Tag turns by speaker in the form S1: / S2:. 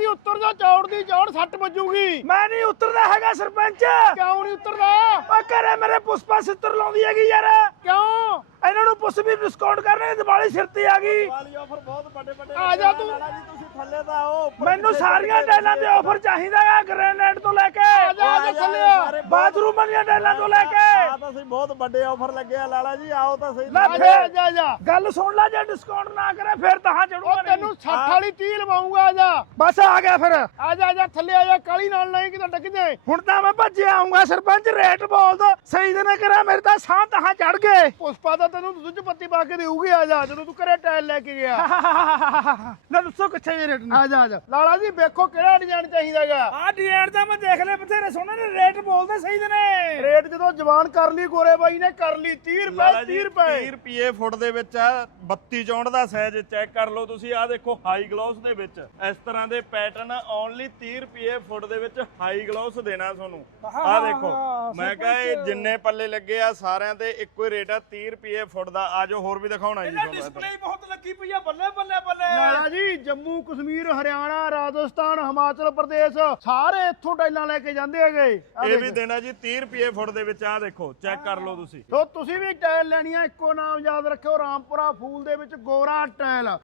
S1: ਉੱਤਰ ਜਾ, ਚੌੜ ਦੀ ਚੌੜ ਸੱਟ ਵੱਜੂਗੀ।
S2: ਮੈਂ ਨਹੀਂ ਉਤਰਦਾ ਹੈਗਾ ਸਰਪੰਚ।
S1: ਕਿਉਂ ਨਹੀਂ ਉਤਰਦਾ?
S2: ਉਹ ਘਰੇ ਮੇਰੇ ਪੁਸ਼ਪਾ ਸਿੱਤਰ ਲਾਉਂਦੀ ਹੈਗੀ ਯਾਰ।
S1: ਕਿਉਂ?
S2: ਇਹਨਾਂ ਨੂੰ ਪੁੱਛ ਵੀ ਡਿਸਕਾਊਂਟ ਕਰਨੇ, ਦੀਵਾਲੀ ਸਿਰ ਤੇ ਆ ਗਈ।
S3: ਵਾਲੀ ਆਫਰ ਬਹੁਤ ਵੱਡੇ ਵੱਡੇ
S1: ਆ ਜਾ ਤੂੰ।
S3: ਲਾਲਾ ਜੀ ਤੁਸੀਂ ਥੱਲੇ ਤਾਂ ਆਓ।
S2: ਮੈਨੂੰ ਸਾਰੀਆਂ ਟਾਈਲਾਂ ਤੇ ਆਫਰ ਚਾਹੀਦਾ ਹੈ, ਗ੍ਰੈਨਾਈਟ ਤੋਂ ਲੈ ਕੇ
S1: ਆ ਜਾ ਥੱਲੇ।
S2: ਬਾਥਰੂਮਾਂ ਦੀਆਂ ਟਾਈਲਾਂ ਤੋਂ ਲੈ ਕੇ।
S3: ਆ ਤਾਂ ਸਹੀ ਬਹੁਤ ਵੱਡੇ ਆਫਰ ਲੱਗੇ ਆ ਲਾਲਾ ਜੀ, ਆਓ ਤਾਂ ਸਹੀ।
S2: ਲੈ
S1: ਆ ਜਾ ਜਾ ਜਾ।
S2: ਗੱਲ ਸੁਣ ਲੈ, ਜੇ ਡਿਸਕਾਊਂਟ ਨਾ ਕਰੇ ਫਿਰ ਤਾਂ ਚੜੂਗਾ
S1: ਉਹ ਤੈਨੂੰ 60 ਵਾਲੀ 30 ਲਵਾਉਂਗਾ। ਆ ਜਾ
S2: ਬਸ ਆ ਗਿਆ ਫਿਰ।
S1: ਆ ਜਾ ਜਾ ਥੱਲੇ ਆ ਜਾ, ਕਾਲੀ ਨਾਲ ਨਹੀਂ ਕਿਤੇ ਡਿੱਗ ਜੇ।
S2: ਹੁਣ ਤਾਂ ਮੈਂ ਭੱਜਿਆ ਆਉਂਗਾ ਸਰਪੰਚ, ਰੇਟ ਬੋਲ ਦੋ ਸਹੀ ਦੇ ਨਾ ਕਰਾ, ਮੇਰੇ ਤਾਂ ਸਾਹ ਤਹਾਂ ਚੜ ਗਏ।
S1: ਪੁਸ਼ਪਾ ਤਾਂ ਤੈਨੂੰ ਦੁੱਧ ਪੱਤੀ ਪਾ ਕੇ ਦੇਊਗੀ। ਆ ਜਾ, ਜਦੋਂ ਤੂੰ ਘਰੇ ਟਾਇਲ ਲੈ ਕੇ ਗਿਆ।
S2: ਨਾ ਦੱਸੋ ਕਿੱਥੇ ਜੇ ਰੇਟ ਨੇ?
S1: ਆ ਜਾ ਆ ਜਾ ਲਾਲਾ ਜੀ, ਵੇਖੋ ਕਿਹੜਾ ਡਿਜ਼ਾਈਨ ਚਾਹੀਦਾਗਾ।
S2: ਆ ਡਿਜ਼ਾਈਨ ਤਾਂ ਮੈਂ ਦੇਖ ਲਿਆ ਬਥੇਰੇ ਸੋਹਣੇ ਨੇ, ਰੇਟ ਬੋਲਦੇ ਸਹੀ ਦੇ ਨੇ।
S1: ਰੇਟ ਜਦੋਂ ਜਵਾਨ ਕਰ ਲਈ ਗੋਰੇ ਬਾਈ ਨੇ, ਕਰ ਲਈ 30
S3: ਲਾਲਾ
S1: ਰੁਪਏ
S3: ਜੀ
S1: 30 ਰੁਪਏ।
S3: 30 ਰੁਪਏ ਫੁੱਟ ਦੇ ਵਿੱਚ ਆ, 32 ਚੌਂਡ ਦਾ ਸਾਈਜ਼ ਚੈੱਕ ਕਰ ਲਓ ਤੁਸੀਂ। ਆ ਦੇਖੋ ਹਾਈ ਗਲੋਸ ਦੇ ਵਿੱਚ ਇਸ ਤਰ੍ਹਾਂ ਦੇ ਪੈਟਰਨ ਓਨਲੀ 30 ਰੁਪਏ ਫੁੱਟ ਦੇ ਵਿੱਚ ਹਾਈ ਗਲੋਸ ਦੇਣਾ ਤੁਹਾਨੂੰ। ਆ ਦੇਖੋ ਮੈਂ ਕਹਾਂ ਇਹ ਜਿੰਨੇ ਪੱਲੇ ਲੱਗੇ ਆ ਸਾਰਿਆਂ ਤੇ ਇੱਕੋ ਹੀ ਰੇਟ ਆ, 30 ਰੁਪਏ ਫੁੱਟ ਦਾ। ਆ ਜੋ ਹੋਰ ਵੀ ਦਿਖਾਉਣਾ ਜੀ ਤੁਹਾਨੂੰ।
S2: ਡਿਸਪਲੇ ਬਹੁਤ ਲੱਗੀ ਪਈ ਆ, ਬੱਲੇ ਬੱਲੇ ਬੱਲੇ।
S1: ਲਾਲਾ ਜੀ ਜੰਮੂ ਕਸ਼ਮੀਰ ਹਰਿਆਣਾ ਰਾਜਸਥਾਨ ਹਿਮਾਚਲ ਪ੍ਰਦੇਸ਼ ਸਾਰੇ ਇੱਥੋਂ ਟਾਈਲਾਂ ਲੈ ਕੇ ਜਾਂਦੇ ਹੈਗੇ।
S3: ਇਹ ਵੀ ਦੇਣਾ ਜੀ 30 ਰੁਪਏ ਫੁੱਟ ਦੇ ਵਿੱਚ। ਆ ਦੇਖੋ ਚੈੱਕ ਕਰ ਲਓ ਤੁਸੀਂ।
S1: ਸੋ ਤੁਸੀਂ ਵੀ ਟਾਇਲ ਲੈਣੀ ਆ, ਇੱਕੋ ਨਾਮ ਯਾਦ ਰੱਖਿਓ, ਰਾਮਪੁਰਾ ਫੂਲ ਦੇ ਵਿੱਚ ਗੋਰਾ ਟਾਇਲ।